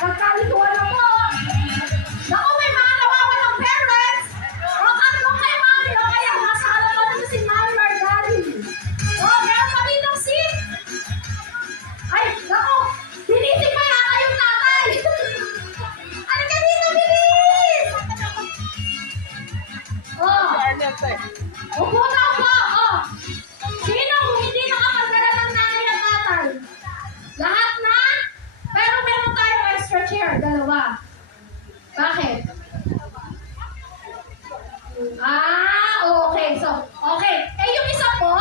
Nagkalituan na po. Naku, may mga nawawalang parents. O, katlong kay mami. O, kaya nasa harapan na si mami or daddy. O, meron pa ditong seat. Ay, naku, binisip pa yata yung tatay. Ano ka dito, bilis? O, upo na po. O, sino kung hindi nakapagdala ng nanay at tatay? Lahat na? Pero meron tayong extra chair, dalawa. Bakit? Okay. So, okay. Yung isa po,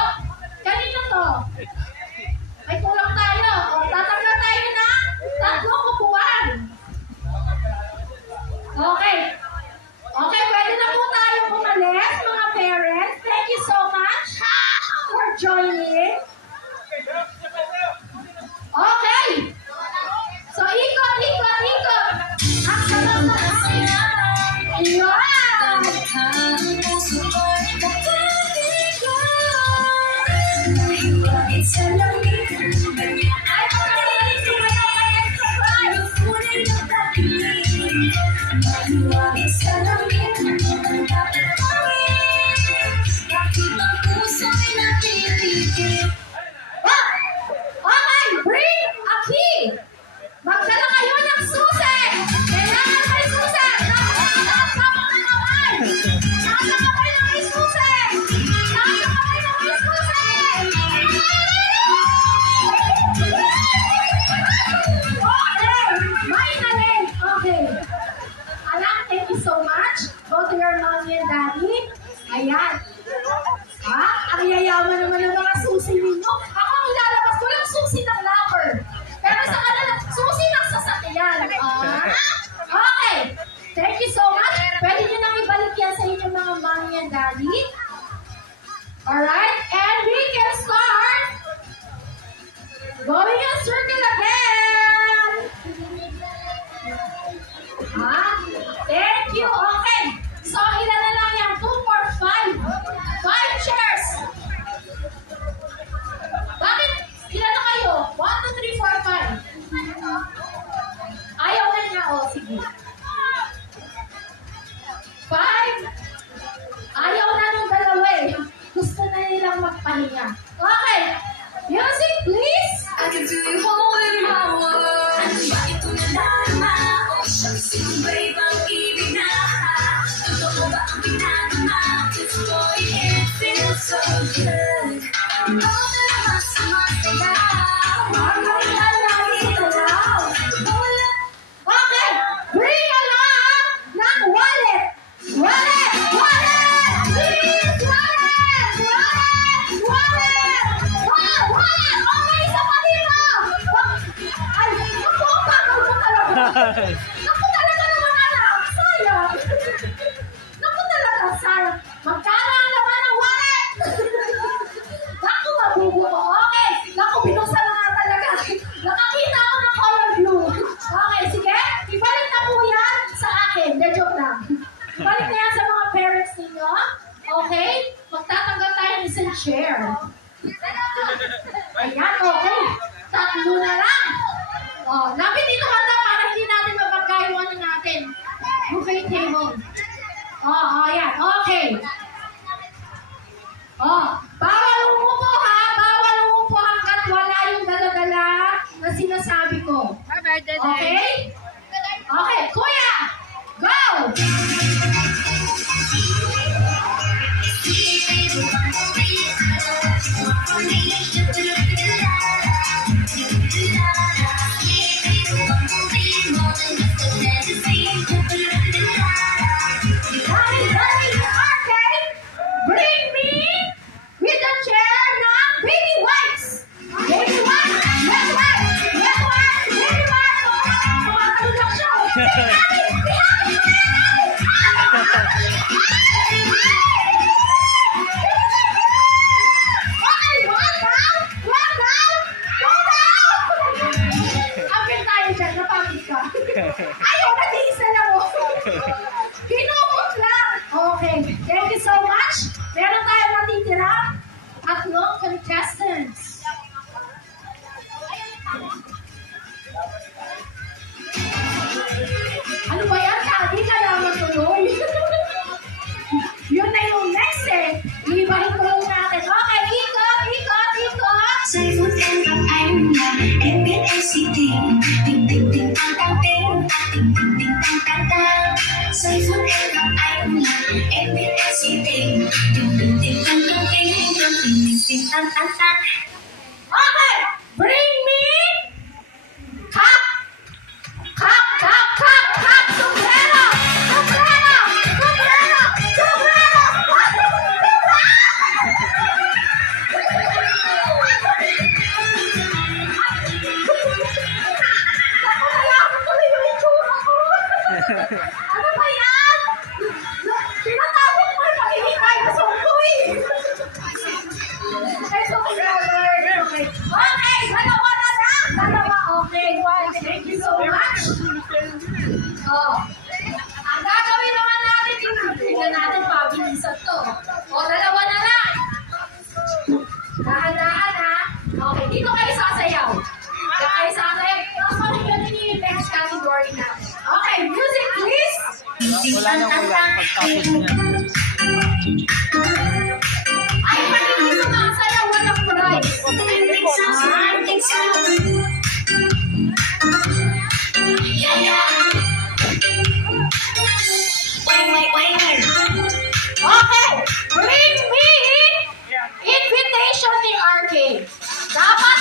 ganito to. May kulang tayo. Tatanggal tayo na 3 upuan. Okay. Okay, pwede na po tayo umalis, mga parents. Thank you so much for joining. Okay. So, ikot. Ang sarap na Ayan. Okay, bring a key. Magdala kayo ng susi. Kailangan may susi. Nasa kamay na may susi. Okay, may naling. Okay. Anak, thank you so much. Go to your mommy and daddy. Ayan. Ang yayaman naman ng mga susi ninyo. Ako ang lalabas ko lang susi ng locker. Pero sa kanila, susi ng sasakyan. Okay. Thank you so much. Pwede nyo nang ibalik yan sa inyong mga mommy and daddy. Alright? And we can start going in circle again. Thank you. Okay. So, ilan na lang yan? 2, 4, 5. 5 chairs. Bakit? Ilan na kayo? 1, 2, 3, 4, 5. Ayaw na niya. Sige. 5. Ayaw na nung dalawa eh. Gusto na nilang magpahinga. Okay. Music, please. I can feel you holding my world. Ano ba ito na darama? O siyang sinumbay bang ibig na? Totoo ba ang pinagama? This boy, it feels so good. Ikaw na naman sumasaya. Okay. Bring along ng wallet. Wallet. Please, wallet. Okay, isa pa dito. Ay, naku talaga naman anak. Sayang. Naku talaga, sayang. Magkano ang laman ng wallet? Naku, mabubuo. Okay. Naku, binuksan na nga talaga. Nakakita ako ng color blue. Okay, sige. Ibalik na po yan sa akin. De joke lang. Ibalik na yan sa mga parents ninyo. Okay? Magtatanggal tayo ng isang chair. Ayan, okay. 3 na lang. Lapit dito handa para hindi natin mapagkaiwan natin. Buffet table. Ayan. Okay. Bawal umupo ha. Bawal umupo hanggat wala yung dala-dala na sinasabi ko. Okay? Okay, kuya! Go! Okay. Bring me with a chair ng baby wipes. Baby wipes. Yes, wipes. Yes, wipes. Baby wipes. Kumakalulak siya. Okay, one down. Go down. Apil tayo dyan. Napagod ka. Ayaw, nag-iisa lang mo. Kinukot lang. Okay. Thank you so much. Meron tayo natitira. contestants. Ano ba yan? Tadi ka naman tuloy. Yun na yung next eh. Iibahin ko lang natin. Okay, ikot, ikot, ikot. Giây phút em gặp anh là em biết em si tình tình tình tình tang tang tình tình tình tình tang tang tang. Giây phút em gặp anh là em biết em si tình tình tình tình tang tang tình tình tình tình tang tang tang. Okay, bring me cup, cup, cup, cup, cup, sombrero, sombrero, sombrero, sombrero. Ano ba yan? Tinatawag mo yung pakikitay na sungkoy. Ay, sombrero. Okay, dalawa na lang. Dalawa, okay. Thank you so much. Oh. Ang gagawin naman natin, tingnan natin pabilisan to. O, dalawa na lang. Dahan-dahan ha. Okay, dito kayo sasayaw. Dito kayo sasayaw. Tapos pakinggan niyo yung next category natin. Okay, music please. Wala nang kulang pagtapos niya. Ay, pati yung sumasayaw, walang prize. Anh thích sao sao anh thích sao. Yeah yeah. Quay quay quay quay. Okay, bring me invitation ni Arcade. Dapat